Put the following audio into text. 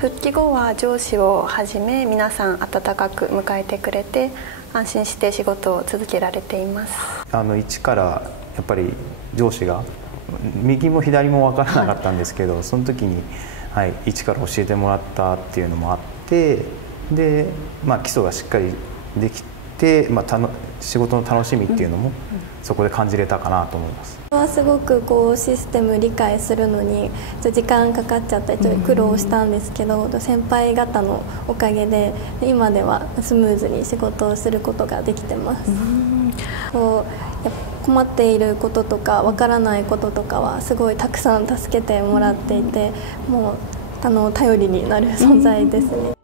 復帰後は上司をはじめ皆さん温かく迎えてくれて、安心して仕事を続けられています。一からやっぱり上司が右も左も分からなかったんですけど、その時に、一から教えてもらったっていうのもあって、で、基礎がしっかりできて、仕事の楽しみっていうのもそこで感じれたかなと思います。すごくシステム理解するのに時間かかっちゃったり苦労したんですけど、先輩方のおかげで今ではスムーズに仕事をすることができてます。困っていることとかわからないこととかはすごいたくさん助けてもらっていて、もう頼りになる存在ですね。